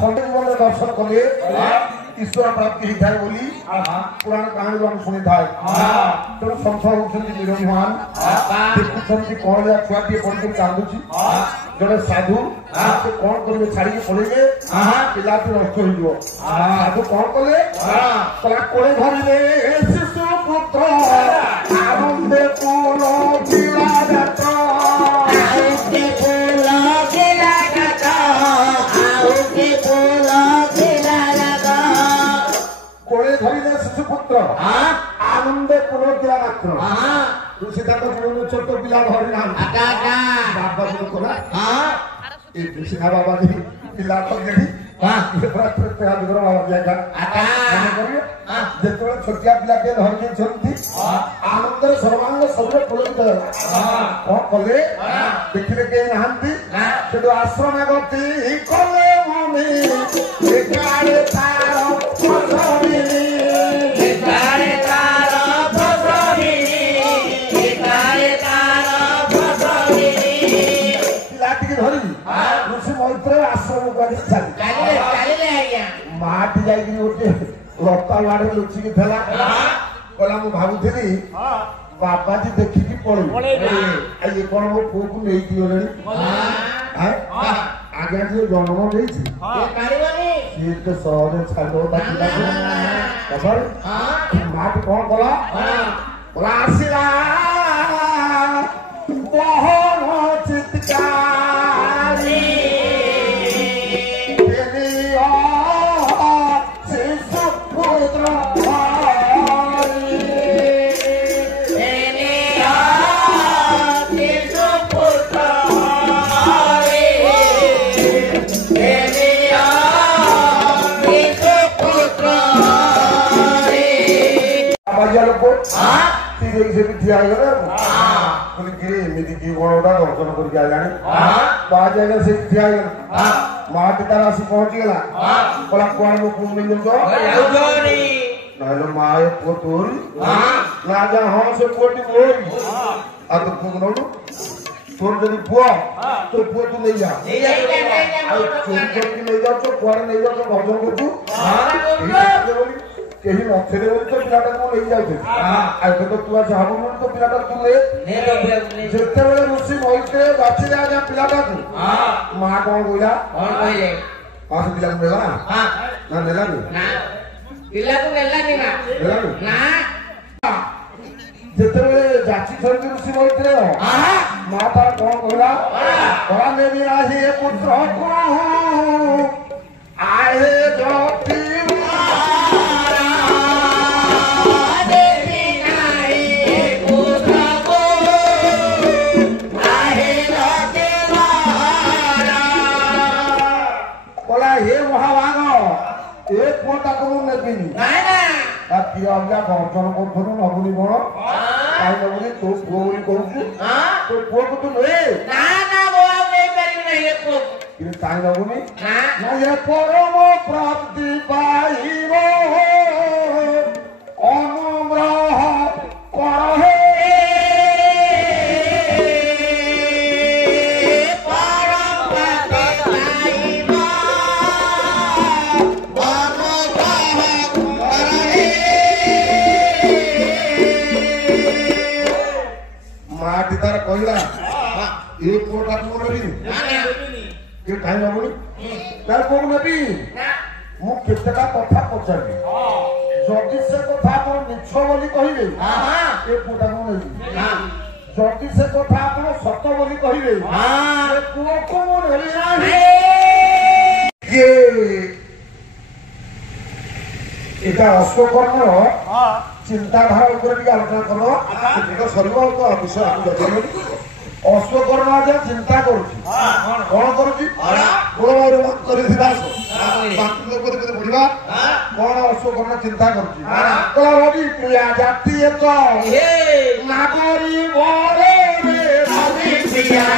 खंडे जीवन दर्शन कले ईश्वर प्राप्ति होता है बोली पुराण कहानी हम शुणी था तेणु संत होती निरमान देखुंत कौन या छुआटे पढ़ी कांदुची जड़े साधु से कौन करेंगे छाड़ी पड़ेंगे पिलाटी नष्ट हो साधु कौन कले कोड़े धरले शिशु पुत्र आनंदे पुलो पिला जाता कोड़े धरले शिशु पुत्र आनंदे पुलो पिला जाता तुलसी दादा जीवन छोट पिला धरी ना बाबा जी को ना ये तुलसी बाबा जी पिला तो देखी छोटिया पिला के धरती आनंद सर्वांग सब पुलकित कौन कले देखिले के नहांती से आश्रम गति कले मम्मी माटी जाई गोटे लता बाड़े लुचिकी थेला कहला मु भाबुथली बाबा जी देखिकी पळे ये कोन मो पुओ को नै दियो रे आगे जो जन्म देछि ये पारिबनी ये तो सहरे छाडो ताकिला कबर माटी कोन कला बोला आसीला मोहन चितकारी तोर जदि पुआ तो पुआ तू नहीं जा चोरी करके नहीं जाओ तो पुआ नहीं जाओ तो भजन को तू केही नथिले बोली तो पिलाटा को नहीं जाउथे आ तो तू आ जाबो मन तो पिलाटा तू ले जेते बेले ऋषि मोइते बाछि जा जा पिलाटा तू मां कोन बोला कोन कहले आसे पिला को मेला ना नेला ना पिला को नेला नि ना जेते बेले जाछि छरके ऋषि मोइते मां तार कोन कहला कोन नेबी आही ए पुत्र को आए जोती गर्जन कर नबुनी बण कहीं नबुनी तो पुओ बोली करूछु तो पुओ को तू ले ना ना वो आप नहीं करी नहीं ये पुओ ये कहीं नबुनी ना ये परम प्राप्ति पाइबो अनुग्रह करहे कहला एक कोटा को नबी ये काई नबुनी तार को नबी मु केतका कथा पछाबी जति से कथा पर मिछ बोली कहिबे एक कोटा को नबी जति से कथा पर सत बोली कहिबे ए को को नबी नाही ये एटा अश्वकर्म चिंताधारा ऊपर आलोचना करो सर्व तो विषय अश्वकर्म आज चिंता करुच्ची कौन करुच्ची बुढ़ा कौन अश्वकर्म चिंता करुच्ची रवि प्रिया जाति एक नागरी प्रिया